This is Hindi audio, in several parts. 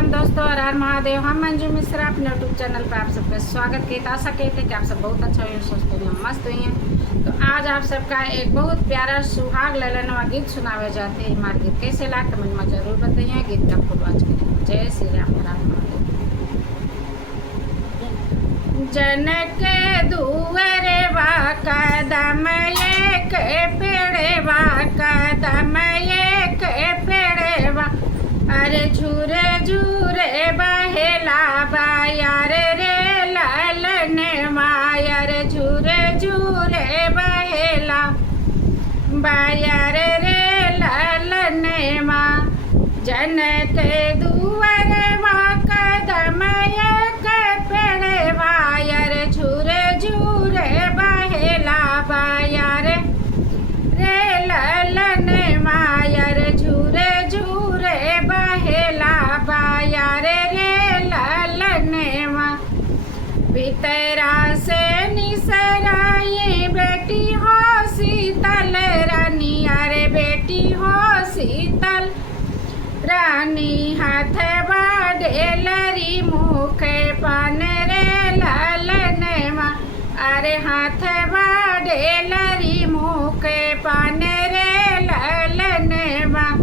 राम दोस्तों, हर हर महादेव। हम मंजू मिश्रा अपने यूट्यूब चैनल पर आप सबका स्वागत किए। आशा कहते हैं कि आप सब बहुत अच्छा हुए, स्वस्थ हुए, मस्त हुई हैं। तो आज आप सबका एक बहुत प्यारा सुहाग ललनवा गीत सुनावे जाते हैं। हमारे गीत कैसे ला कमेंट में जरूर बताइए। गीत का फुल वॉच करें। जय श्री राम, हर हर महादेव। जनक दुअरे वा कदम एक पेड़े वा कदम एक पेड़े वा, अरे झूरे झूरे बहेला बायर रे लालन मायर, झूरे झूरे बहेला बायर रे लालन माँ। जनक दुअर वा कदम एक पेड़े वायर, झूरे झूरे बहेला बायर रे लालन मायर, झूरे झूरे बहेला बायर रे लालन माँ। पितरा से निसराई बेटी हो शीतल रानी, अरे बेटी हो शीतल रानी, हाथ बाडेलरी मुख पान रे लालन माँ, अरे हाथ बाडेलरी मुख पान रे लालन माँ।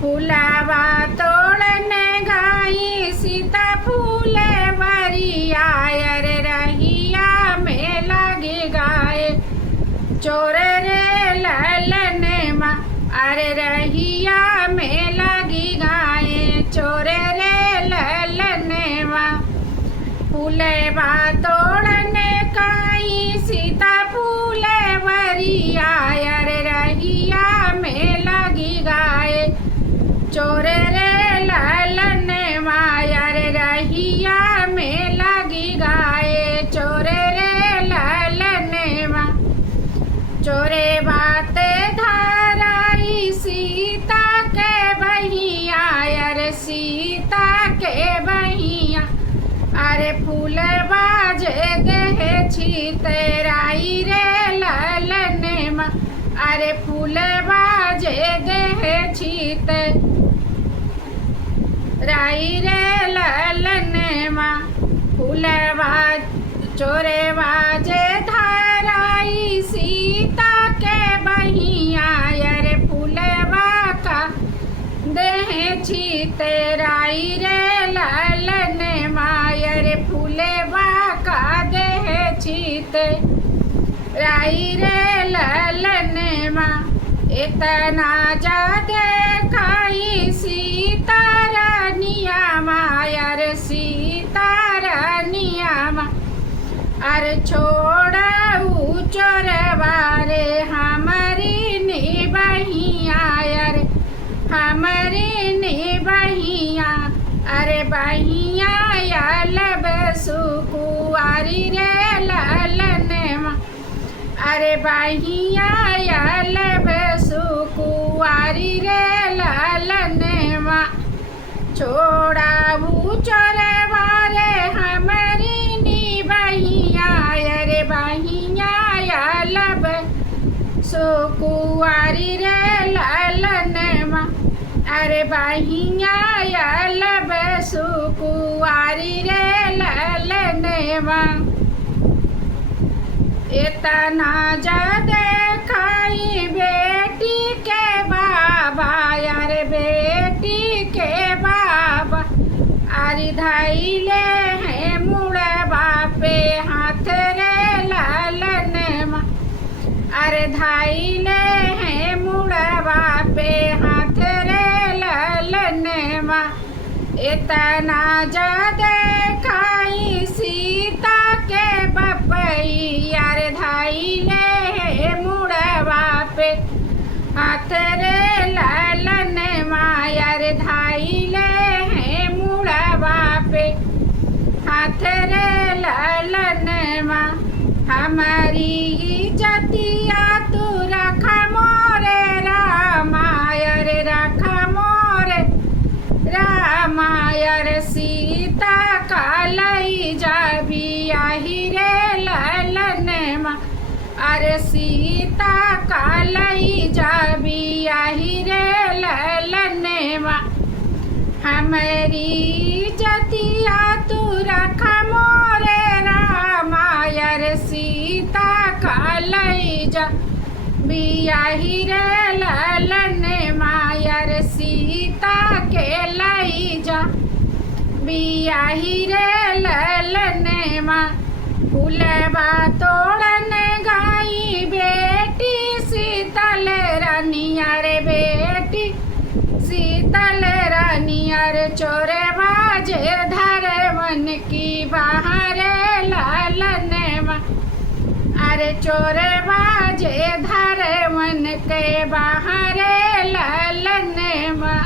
फुलावा तोड़न गाई सीता फूल वरिया, अरे रहिया में लगी गाय चोर रे लालन माँ, अरे रहिया में लगी गाय चोर रे लालन माँ। फूलवा तोड़न काई सीता फूल वरिया, अरे रहिया में लगी गाय चोर रे लालन माँ, अरे रहिया में लगी गाय चोर रे लालन माँ। चोरे बात धाराई सीता के बहिया, अरे सीता के बहिया, अरे फूल बाजे देहे छीतराई रे लालन माँ, अरे फूल बाजे देहे छीत राई रे लालन माँ। फूलवा चोरे बाजे धाराई सीता के बहिया, अरे फूलवा का देह छीतराई रे लालन माँ, अरे फूलवा का देह छीत राई रे लालन माँ। इतना जादे खाई सीता रानिया माँ, अरे सीता रानिया माँ, अरे छोड़ा चोरवा रे हमारी निबहिया, अरे हमारी निबहिया, अरे बहिया लब सुकुआरी रे लालन माँ, अरे बहिया लब सुकुआरी रे लालन माँ। छोड़ा चोरवा रे हमारी निबहिया, अरे बहिया लब सुकुआरी रे लालन माँ, अरे बहिया लब सुकुआरी रे लालन माँ। इतना ज्यादा खाई बेटी के बाबा, अरे बेटी के बाबा, अरे धैले हैं मुड़वा पे हाथ रे लालन माँ, अरे धैले हैं मुड़वा पे हाथ रे लालन माँ। इतना ज्यादा खाई सीता के बपई, अरे धैले हैं मुड़वा पे हाथ रे लालन माँ, अरे धैले हैं मुड़वा पे हाथ रे लालन माँ। हमारी इज्जतिया तू रखा मोरे रामा, अरे रखा मोरे रामा, अरे सीता का लई जाबी आही रे लालन माँ, अरे सीता का लई जाबी आही रे लालन माँ। हमारी जतिया तू रख मोरे रामायर सीता का लई जा बियाही रे ललन मायर सीता के लई जा बियाही रे ललन माँ फूलबा तोड़न गाई बेटी शीतल रानिया रे बेटी शीतल रानिया रे चोरे बाजे धरे मन की बाहर लालन माँ अरे चोरे बाजे धरे मन के बाहर लालन माँ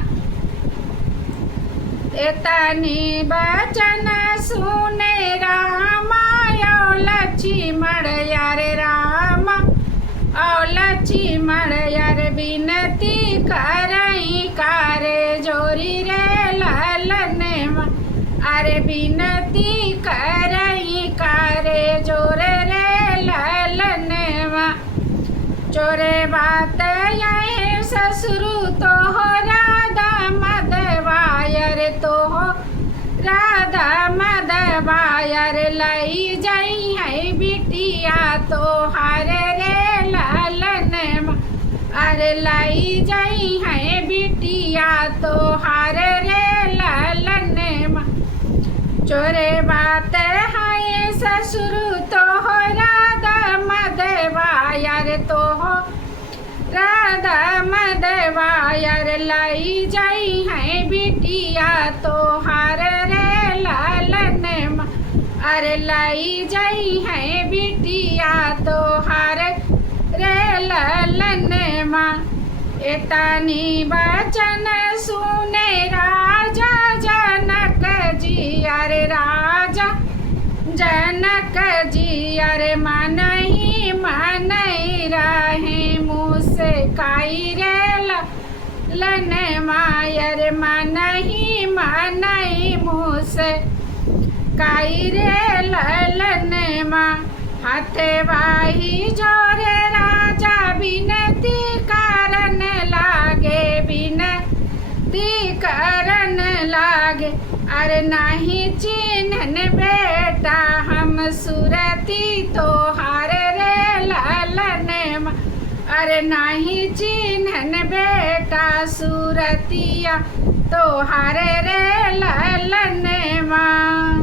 एतनी बचन सुने रामा लक्ष्मण यार राम और लक्ष्मण यार विनती करई कारे जोरी रे ललन अरे विनती करई कारे जोरे रे ललन चोरे बात यही ससुरु तो हो राधा मदवायर तो हो राधा मदवायर लई जाई है बिटिया तो हारे रे लालन अरे लई जाई है बिटिया तो हारे रे लालन चोरे बात है ससुर तो हो राधा मदवायर तो हो राधा मदवायर लई जाई है बिटिया तो हार रे लालन अरे लई जाई है बिटिया तो हार रे लालन एतनी बचन सुने राजा जनक जी अरे राजा जनक जी अरे मनही मनई रहे मुँह से काई रे लन मायर मनही मनई मुँह से काई रे ललन माँ हथवाही जोरे राजा विनती करन लागे विनती करन लागे अरे नहीं चिन्हन बेटा हम सुरती तो हारे रे लालन अरे नहीं चिन्हन बेटा सुरतिया तो हारे रे लालन माँ।